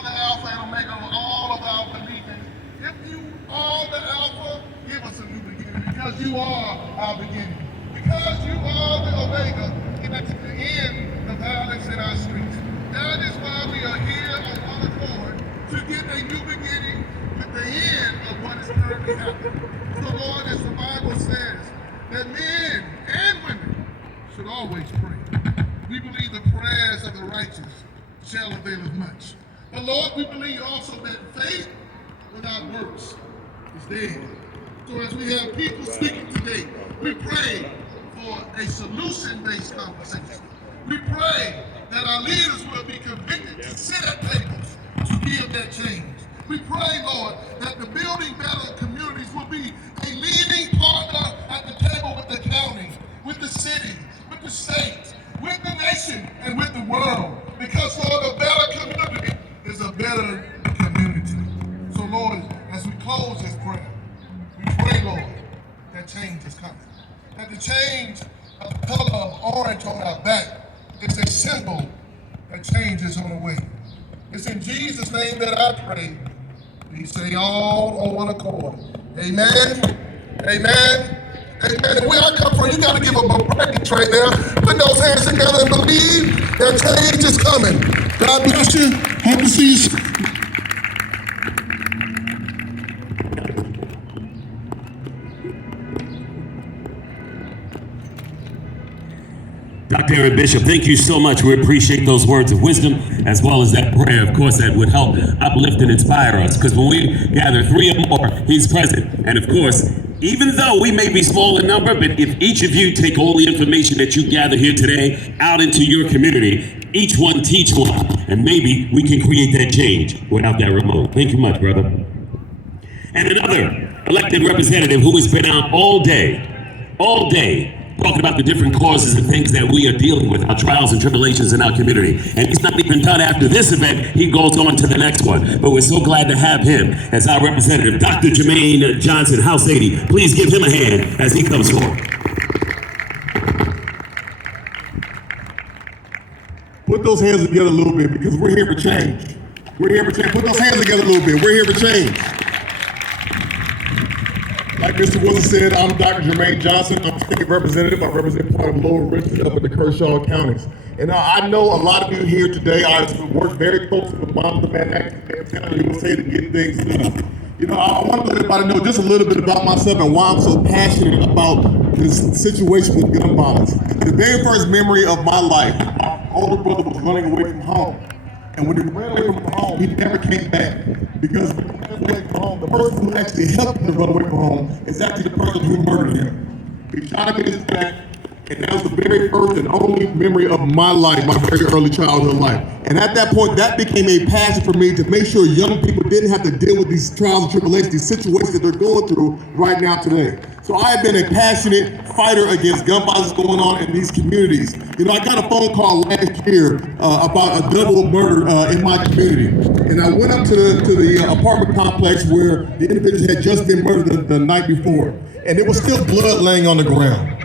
are the Alpha and Omega of all of our believing. If you are the Alpha, give us a new beginning, because you are our beginning. Because you are the Omega, give us the end the violence in our streets. That is why we are here on one accord to get a new beginning with the end of what is currently happening. So Lord, as the Bible says, that men and women should always pray. We believe the prayers of the righteous shall avail us much. But Lord, we believe also that faith without works is dead. So as we have people speaking today, we pray for a solution-based conversation. We pray that our leaders will be convicted to sit at tables to give that change. We pray, Lord, that the building better communities will be a leading partner at the table with the county, with the city, with the state, with the nation, and with the world. Because, Lord, a better community is a better community. So, Lord, as we close this prayer, we pray, Lord, that change is coming. That the change of the color of orange on our back is a symbol that change is on the way. It's in Jesus' name that I pray. We say all on one accord. Amen. Amen. Amen. And where I come from, you got to give them a practice right there. Put those hands together and believe that change is coming. God bless you. Hope to see you. Dr. Aaron Bishop, thank you so much. We appreciate those words of wisdom, as well as that prayer, of course, that would help uplift and inspire us. Because when we gather three or more, he's present. And of course, even though we may be small in number, but if each of you take all the information that you gather here today out into your community, each one teach one, and maybe we can create that change without that remote. Thank you much, brother. And another elected representative who has been out all day, talking about the different causes and things that we are dealing with, our trials and tribulations in our community. And he's not even done after this event, he goes on to the next one. But we're so glad to have him as our representative, Dr. Jermaine Johnson, House 80. Please give him a hand as he comes forward. Put those hands together a little bit, because we're here for change. We're here for change. Put those hands together a little bit. We're here for change. Like Mr. Wilson said, I'm Dr. Jermaine Johnson. I'm state representative. I represent part of Lower Richmond up in the Kershaw counties. And I know a lot of you here today, I work very closely with Mom and Man Active you will say to get things done. You know, I want to let everybody know just a little bit about myself and why I'm so passionate about this situation with gun violence. The very first memory of my life, my older brother was running away from home. And when he ran away from home, he never came back. Because when he ran away from home, the person who actually helped him to run away from home is actually the person who murdered him. He shot him in his back, and that was the very first and only memory of my life, my very early childhood life. And at that point, that became a passion for me to make sure young people didn't have to deal with these trials and tribulations, these situations that they're going through right now today. So I have been a passionate fighter against gun violence going on in these communities. You know, I got a phone call last year about a double murder in my community. And I went up to the apartment complex where the individual had just been murdered the night before. And there was still blood laying on the ground.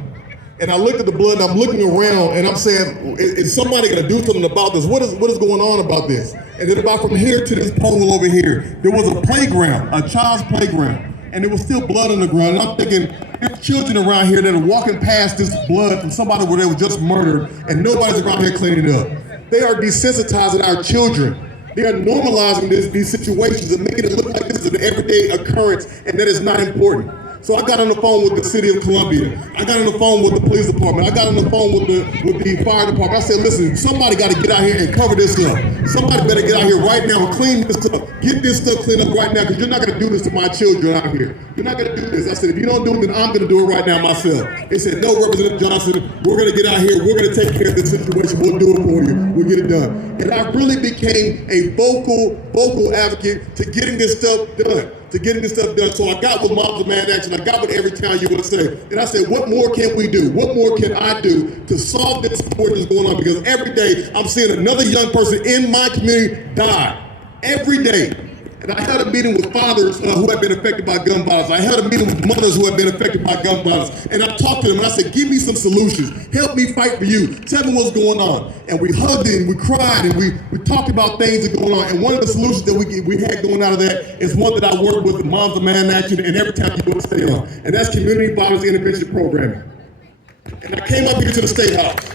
And I looked at the blood and I'm looking around and I'm saying, is somebody gonna do something about this? What is going on about this? And then about from here to this pole over here, there was a playground, a child's playground. And there was still blood on the ground. And I'm thinking, there's children around here that are walking past this blood from somebody where they were just murdered, and nobody's around here cleaning it up. They are desensitizing our children. They are normalizing these situations and making it look like this is an everyday occurrence and that is not important. So I got on the phone with the city of Columbia. I got on the phone with the police department. I got on the phone with the fire department. I said, listen, somebody got to get out here and cover this up. Somebody better get out here right now and clean this up. Get this stuff cleaned up right now, because you're not going to do this to my children out here. You're not going to do this. I said, if you don't do it, then I'm going to do it right now myself. They said, no, Representative Johnson, we're going to get out here. We're going to take care of this situation. We'll do it for you. We'll get it done. And I really became a vocal advocate to getting this stuff done. So I got with Moms Demand Action, I got with Every Town USA, and I said, what more can we do? What more can I do to solve this situation that's going on? Because every day I'm seeing another young person in my community die. Every day. And I had a meeting with fathers who had been affected by gun violence. I had a meeting with mothers who had been affected by gun violence. And I talked to them and I said, give me some solutions. Help me fight for you. Tell me what's going on. And we hugged it and we cried and we talked about things that are going on. And one of the solutions that we had going out of that is one that I work with, the Moms of Man Action, and every time you go to stay on. And that's community violence intervention programming. And I came up here to the State House.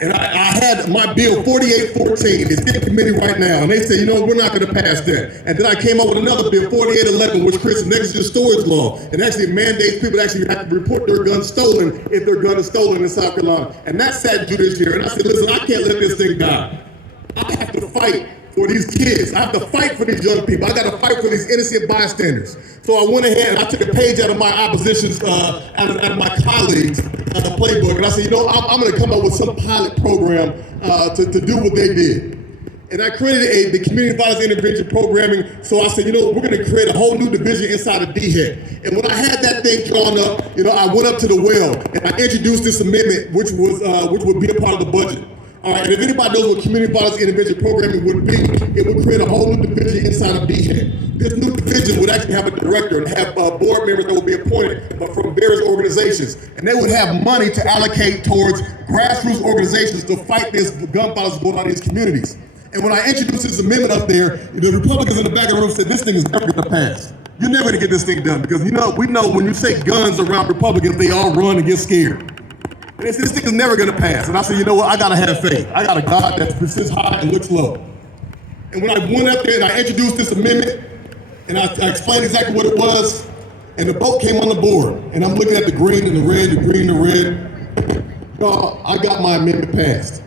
And I had my bill 4814. It's in committee right now. And they said, you know, we're not going to pass that. And then I came up with another bill, 4811, which creates a negligent storage law. And actually mandates people actually have to report their gun stolen if their gun is stolen in South Carolina. And that sat judiciary. And I said, listen, I can't let this thing die. I have to fight for these kids. I have to fight for these young people. I got to fight for these innocent bystanders. So I went ahead and I took a page out of my opposition's, out of my colleagues' playbook, and I said, you know, I'm going to come up with some pilot program to do what they did. And I created the community violence intervention programming. So I said, you know, we're going to create a whole new division inside of DHEC. And when I had that thing drawn up, you know, I went up to the well and I introduced this amendment, which would be a part of the budget. All right, and if anybody knows what community violence intervention programming would be, it would create a whole new division inside of DHEC. This new division would actually have a director and have board members that would be appointed from various organizations. And they would have money to allocate towards grassroots organizations to fight this gun violence going on in these communities. And when I introduced this amendment up there, the Republicans in the back of the room said, this thing is never gonna pass. You're never gonna get this thing done because we know when you say guns around Republicans, they all run and get scared. And they said, this thing is never gonna pass. And I said, you know what, I gotta have faith. I got a God that sits high and looks low. And when I went up there and I introduced this amendment, and I explained exactly what it was, and the vote came on the board. And I'm looking at the green and the red, the green and the red. Y'all, I got my amendment passed.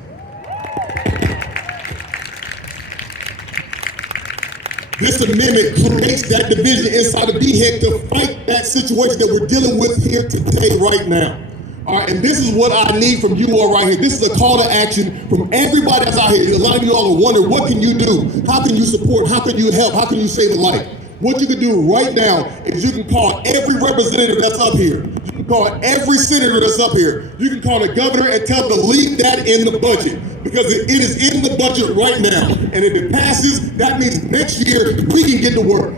This amendment creates that division inside of DHEC to fight that situation that we're dealing with here today, right now. All right, and this is what I need from you all right here. This is a call to action from everybody that's out here. A lot of you all are wondering, what can you do? How can you support? How can you help? How can you save a life? What you can do right now is you can call every representative that's up here. You can call every senator that's up here. You can call the governor and tell them to leave that in the budget because it is in the budget right now. And if it passes, that means next year we can get to work.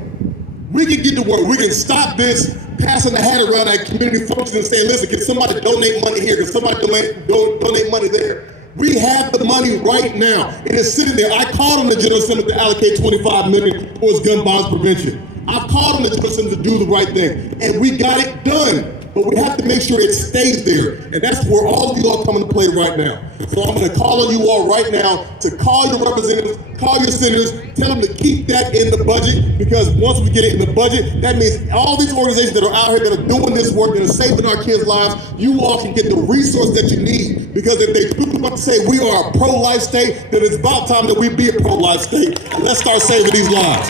We can get to work. We can stop this passing the hat around at community functions and saying, listen, can somebody donate money here? Can somebody donate money there? We have the money right now. It is sitting there. I called on the General Assembly to allocate $25 million towards gun violence prevention. I've called on the General Assembly to do the right thing, and we got it done. But we have to make sure it stays there, and that's where all of you all come into play right now. So I'm going to call on you all right now to call your representatives, call your senators, tell them to keep that in the budget, because once we get it in the budget, that means all these organizations that are out here that are doing this work, that are saving our kids' lives, you all can get the resources that you need. Because if they truly want to say we are a pro-life state, then it's about time that we be a pro-life state, and let's start saving these lives.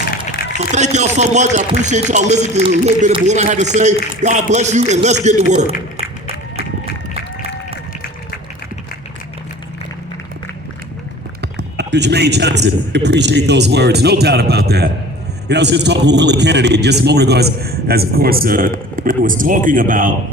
So thank y'all so much. I appreciate y'all listening to a little bit of what I had to say. God bless you, and let's get to work. Dr. Jermaine Johnson, appreciate those words, no doubt about that. You know, I was just talking with Willie Kennedy just a moment ago, as of course, was talking about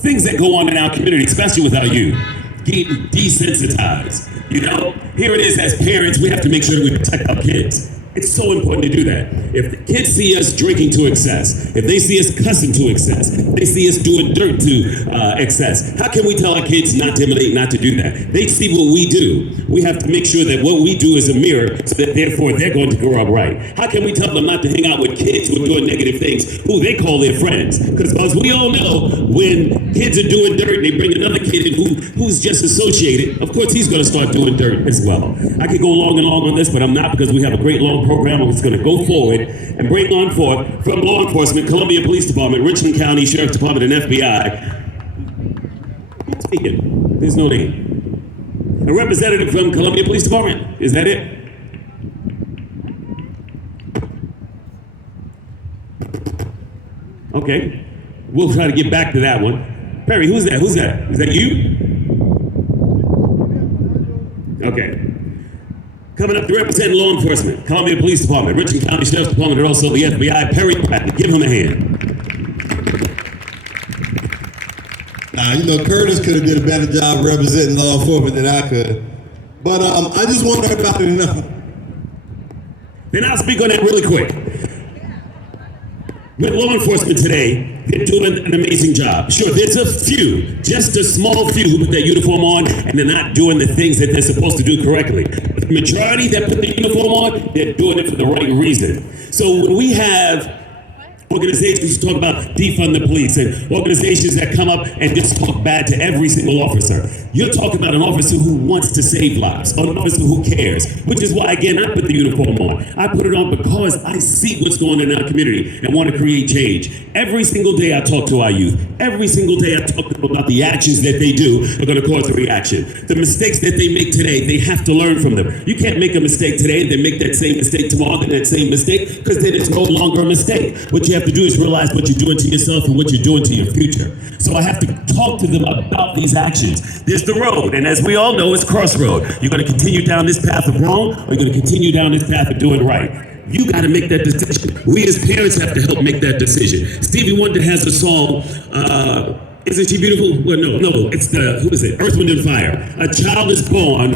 things that go on in our community, especially with our youth, getting desensitized. You know, here it is as parents, we have to make sure that we protect our kids. It's so important to do that. If the kids see us drinking to excess, if they see us cussing to excess, if they see us doing dirt to excess, how can we tell our kids not to imitate, not to do that? They see what we do. We have to make sure that what we do is a mirror, so that therefore they're going to grow up right. How can we tell them not to hang out with kids who are doing negative things, who they call their friends? Because as we all know, when kids are doing dirt, they bring another kid in who's just associated, of course he's going to start doing dirt as well. I could go long and long on this, but I'm not, because we have a great long program that's going to go forward and bring on forth from law enforcement, Columbia Police Department, Richland County Sheriff's Department, and FBI. Who's speaking? There's no name. A representative from Columbia Police Department. Is that it? Okay. We'll try to get back to that one. Perry, who's that? Who's that? Is that you? Okay. Coming up to represent law enforcement, Columbia Police Department, Richland County Sheriff's Department, and also the FBI, Perry Patton. Give him a hand. You know, Curtis could have did a better job representing law enforcement than I could. But I just want everybody to know Then I'll speak on that really quick. With law enforcement today, they're doing an amazing job. Sure, there's a few, just a small few who put their uniform on and they're not doing the things that they're supposed to do correctly. But the majority that put the uniform on, they're doing it for the right reason. So when we have organizations who talk about defund the police and organizations that come up and just talk bad to every single officer, you're talking about an officer who wants to save lives, or an officer who cares, which is why, again, I put the uniform on. I put it on because I see what's going on in our community and want to create change. Every single day I talk to our youth. Every single day I talk to them about the actions that they do are going to cause a reaction. The mistakes that they make today, they have to learn from them. You can't make a mistake today and then make that same mistake tomorrow, then that same mistake, because then it's no longer a mistake. What you have to do is realize what you're doing to yourself and what you're doing to your future. So I have to talk to them about these actions. There's the road, and as we all know, it's crossroad. You're going to continue down this path of wrong, or you're going to continue down this path of doing right. You got to make that decision. We as parents have to help make that decision. Stevie Wonder has a song, Isn't She Beautiful? Well, no, it's who is it? Earth, Wind, and Fire. A child is born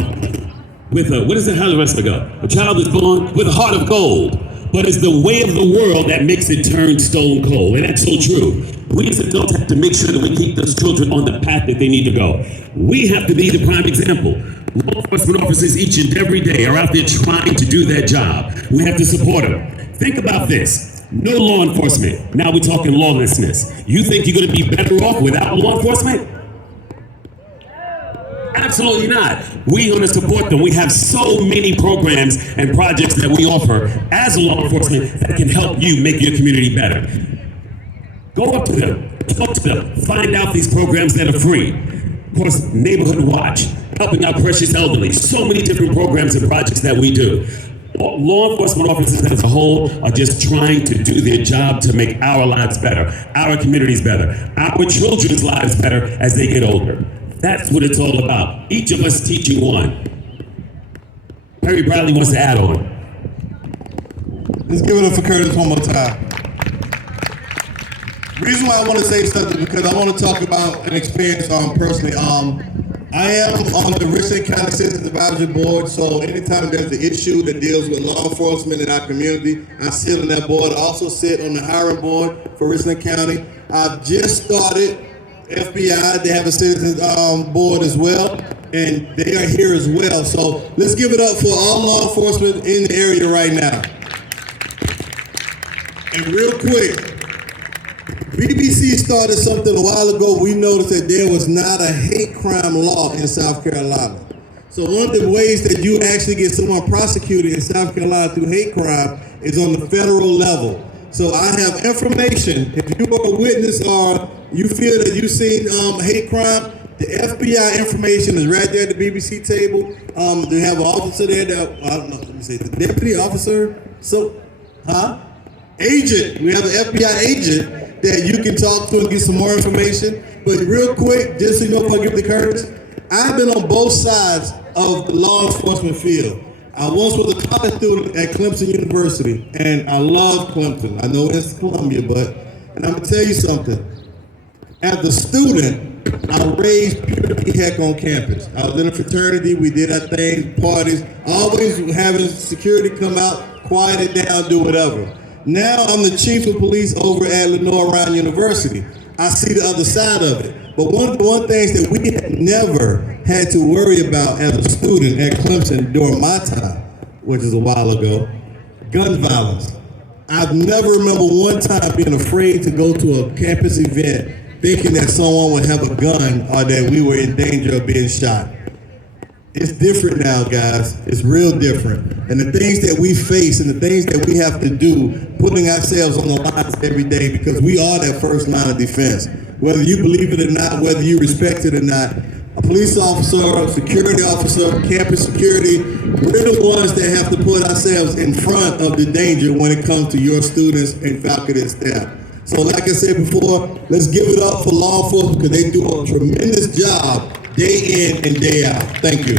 with how the rest of it go? A child is born with a heart of gold. But it's the way of the world that makes it turn stone cold. And that's so true. We as adults have to make sure that we keep those children on the path that they need to go. We have to be the prime example. Law enforcement officers each and every day are out there trying to do their job. We have to support them. Think about this. No law enforcement. Now we're talking lawlessness. You think you're going to be better off without law enforcement? Absolutely not. We're going to support them. We have so many programs and projects that we offer as law enforcement that can help you make your community better. Go up to them, talk to them, find out these programs that are free. Of course, Neighborhood Watch, helping our precious elderly. So many different programs and projects that we do. Law enforcement officers as a whole are just trying to do their job to make our lives better, our communities better, our children's lives better as they get older. That's what it's all about. Each of us teaching one. Perry Bradley wants to add on. Let's give it up for Curtis one more time. Reason why I want to say something because I want to talk about an experience personally. I am on the Richland County Citizen Advisory Board, so anytime there's an issue that deals with law enforcement in our community, I sit on that board. I also sit on the hiring board for Richland County. I've just started FBI, they have a citizens board as well, and they are here as well. So let's give it up for all law enforcement in the area right now. And real quick, BBC started something a while ago. We noticed that there was not a hate crime law in South Carolina. So one of the ways that you actually get someone prosecuted in South Carolina through hate crime is on the federal level. So I have information. If you are a witness or you feel that you've seen hate crime, the FBI information is right there at the BBC table. They have an officer there that, the deputy officer, agent. We have an FBI agent that you can talk to and get some more information. But real quick, just so you know if I give the Curtis, I've been on both sides of the law enforcement field. I once was a college student at Clemson University, and I love Clemson. I know it's Columbia, and I'm gonna tell you something. As a student, I raised purity heck on campus. I was in a fraternity, we did our thing, parties, always having security come out, quiet it down, do whatever. Now I'm the chief of police over at Lenoir-Rhyne University. I see the other side of it. But one of the things that we had never had to worry about as a student at Clemson during my time, which is a while ago, gun violence. I've never remember one time being afraid to go to a campus event thinking that someone would have a gun or that we were in danger of being shot. It's different now, guys. It's real different. And the things that we face and the things that we have to do, putting ourselves on the lines every day because we are that first line of defense. Whether you believe it or not, whether you respect it or not, a police officer, a security officer, campus security, we're the ones that have to put ourselves in front of the danger when it comes to your students and faculty and staff. So like I said before, let's give it up for law enforcement because they do a tremendous job day in and day out. Thank you.